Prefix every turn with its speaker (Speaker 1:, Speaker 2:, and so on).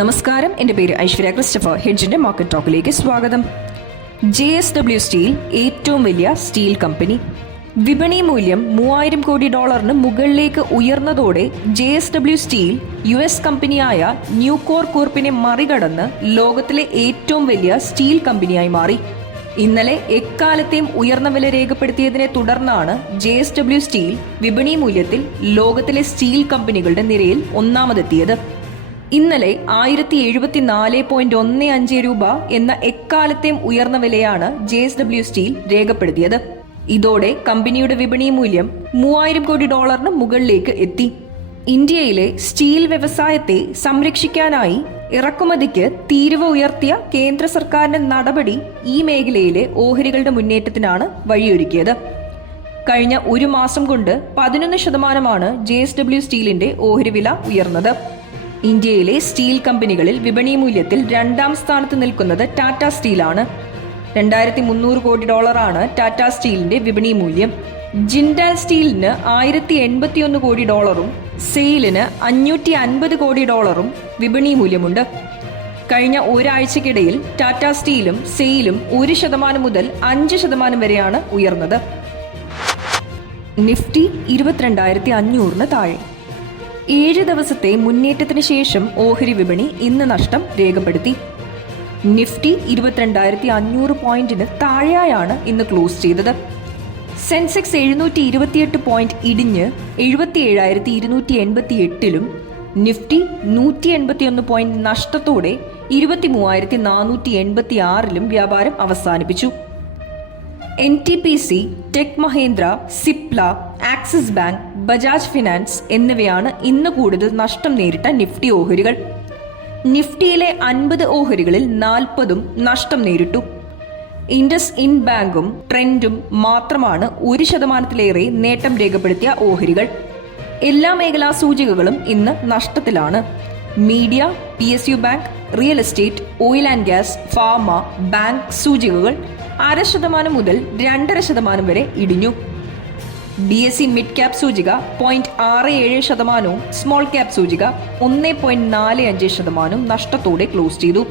Speaker 1: നമസ്കാരം. എന്റെ പേര് ഐശ്വര്യ ക്രിസ്റ്റഫർ. ഹെഡ്ജിന്റെ മാർക്കറ്റ് ടോക്കിലേക്ക് സ്വാഗതം. ജെ എസ് ഡബ്ല്യു സ്റ്റീൽ ഏറ്റവും വലിയ സ്റ്റീൽ കമ്പനി. വിപണി മൂല്യം മൂവായിരം കോടി ഡോളറിന് മുകളിലേക്ക് ഉയർന്നതോടെ J S W steel U S കമ്പനിയായ ന്യൂകോർ കോർപ്പിനെ മറികടന്ന് ലോകത്തിലെ ഏറ്റവും വലിയ സ്റ്റീൽ കമ്പനിയായി മാറി. ഇന്നലെ എക്കാലത്തെയും ഉയർന്ന വില രേഖപ്പെടുത്തിയതിനെ തുടർന്നാണ് ജെ എസ് ഡബ്ല്യു സ്റ്റീൽ വിപണി മൂല്യത്തിൽ ലോകത്തിലെ സ്റ്റീൽ കമ്പനികളുടെ നിരയിൽ ഒന്നാമതെത്തിയത്. ഇന്നലെ ആയിരത്തി എഴുപത്തിനാല് പോയിന്റ് ഒന്ന് അഞ്ച് രൂപ എന്ന എക്കാലത്തെയും ഉയർന്ന വിലയാണ് ജെ എസ് ഡബ്ല്യു സ്റ്റീൽ രേഖപ്പെടുത്തിയത്. ഇതോടെ കമ്പനിയുടെ വിപണി മൂല്യം മൂവായിരം കോടി ഡോളറിന് മുകളിലേക്ക് എത്തി. ഇന്ത്യയിലെ സ്റ്റീൽ വ്യവസായത്തെ സംരക്ഷിക്കാനായി ഇറക്കുമതിക്ക് തീരുവ ഉയർത്തിയ കേന്ദ്ര സർക്കാരിന്റെ നടപടി ഈ മേഖലയിലെ ഓഹരികളുടെ മുന്നേറ്റത്തിനാണ് വഴിയൊരുക്കിയത്. കഴിഞ്ഞ ഒരു മാസം കൊണ്ട് പതിനൊന്ന് ശതമാനമാണ് ജെ എസ് ഡബ്ല്യു സ്റ്റീലിന്റെ ഓഹരി വില ഉയർന്നത്. ഇന്ത്യയിലെ സ്റ്റീൽ കമ്പനികളിൽ വിപണി മൂല്യത്തിൽ രണ്ടാം സ്ഥാനത്ത് നിൽക്കുന്നത് ടാറ്റ സ്റ്റീലാണ്. രണ്ടായിരത്തി മുന്നൂറ് കോടി ഡോളറാണ് ടാറ്റ സ്റ്റീലിന്റെ വിപണി മൂല്യം. ജിൻഡാൽ സ്റ്റീലിന് ആയിരത്തി എൺപത്തിയൊന്ന് കോടി ഡോളറും സെയിലിന് അഞ്ഞൂറ്റി അൻപത് കോടി ഡോളറും വിപണി മൂല്യമുണ്ട്. കഴിഞ്ഞ ഒരാഴ്ചക്കിടയിൽ ടാറ്റ സ്റ്റീലും സെയിലും ഒരു ശതമാനം മുതൽ അഞ്ച് ശതമാനം വരെയാണ് ഉയർന്നത്. നിഫ്റ്റി ഇരുപത്തിരണ്ടായിരത്തി അഞ്ഞൂറിന് താഴെ. ഏഴ് ദിവസത്തെ മുന്നേറ്റത്തിന് ശേഷം ഓഹരി വിപണി ഇന്ന് നഷ്ടം രേഖപ്പെടുത്തി. നിഫ്റ്റി ഇരുപത്തിരണ്ടായിരത്തി അഞ്ഞൂറ് പോയിന്റിന് താഴെയായാണ് ഇന്ന് ക്ലോസ് ചെയ്തത്. സെൻസെക്സ് എഴുന്നൂറ്റി ഇരുപത്തിയെട്ട് പോയിന്റ് ഇടിഞ്ഞ് എഴുപത്തി ഏഴായിരത്തി ഇരുന്നൂറ്റി എൺപത്തി എട്ടിലും നിഫ്റ്റി നൂറ്റി എൺപത്തിയൊന്ന് പോയിന്റ് നഷ്ടത്തോടെ ഇരുപത്തി മൂവായിരത്തി നാനൂറ്റി എൺപത്തി ആറിലും വ്യാപാരം അവസാനിപ്പിച്ചു. N T P C tech Mahindra Cipla Axis bank Bajaj finance എന്നിവയാണ് ഇന്ന് കൂടുതൽ നഷ്ടം നേരിട്ട നിഫ്റ്റി ഓഹരികൾ. നിഫ്റ്റിയിലെ അൻപത് ഓഹരികളിൽ നാൽപ്പതും നഷ്ടം നേരിട്ടു. ഇൻഡസ് ഇൻ ബാങ്കും ട്രെൻഡും മാത്രമാണ് ഒരു ശതമാനത്തിലേറെ നേട്ടം രേഖപ്പെടുത്തിയ ഓഹരികൾ. എല്ലാ മേഖലാ സൂചികകളും ഇന്ന് നഷ്ടത്തിലാണ്. Media P S U bank real estate oil and gas pharma bank സൂചികകൾ അര ശതമാനം മുതൽ രണ്ടര ശതമാനം വരെ ഇടിഞ്ഞു. B S C mid cap സൂചിക പോയിന്റ് ആറ് ഏഴ് ശതമാനവും സ്മോൾ ക്യാപ് സൂചിക ഒന്ന് പോയിന്റ് നാല് അഞ്ച് ശതമാനവും നഷ്ടത്തോടെ ക്ലോസ് ചെയ്തു.